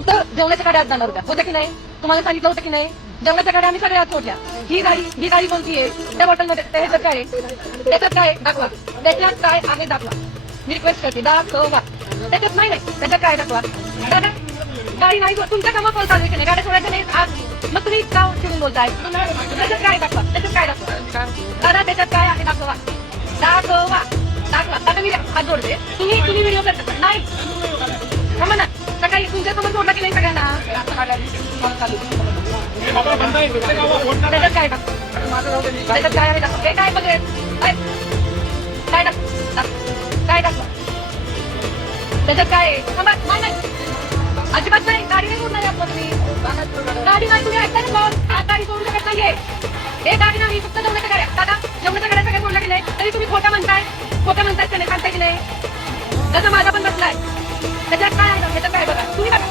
फक्त जेवणाच्या गाड्या आत जाणार होत्या, होत्या की नाही? तुम्हाला सांगितलं होतं की नाही? जेवणाच्या गाड्या आम्ही सगळ्या आत सोडल्या. ही गाडी कोणती आहे? त्या बॉटलमध्ये त्याच्यात काय आहे? त्याच्यात काय दाखवा, त्याच्यात काय आहे दाखवा. मी रिक्वेस्ट करते, दाखवा. त्याच्यात नाही, त्याच्यात काय दाखवा. दादा गाडी नाही, तुमच्या कामात चालू आहे की नाही? गाड्या सोडायच्या नाही आज, मग तुम्ही का चिडून बोलताय? त्याच्यात काय दाखवा, त्याच्यात काय दाखवा. दादा त्याच्यात काय आहे दाखवा, दाखवा. दादा मी हात जोडते, तुम्ही व्हिडिओ करता नाही? थांबा ना, सकाळी तुमच्या समोर सोडला की नाही सगळ्यांना? त्याच्यात काय दाखवा, त्याच्यात काय आहे दाखवा. हे काय बघेल, काय दाखवा, काय दाखवा. त्याच्यात काय आहे? थांबा, नाही अजिबात नाही. गाडी नाही सोडणार आपण, तुम्ही गाडी नाही, तुम्ही ऐकता ना बॉस, आज गाडी सोडू शकत नाहीये. हे गाडी नाही, फक्त जेवणाच्या गाड्या. दादा जेवणाच्या गाड्या सगळ्या सोडल्या की नाही? तरी तुम्ही खोटं म्हणताय की नाही? सांगताय की नाही? तसं माझा पण बसलाय. त्याच्यात काय आहे, त्याच्यात काय बघा, तुम्ही बघा.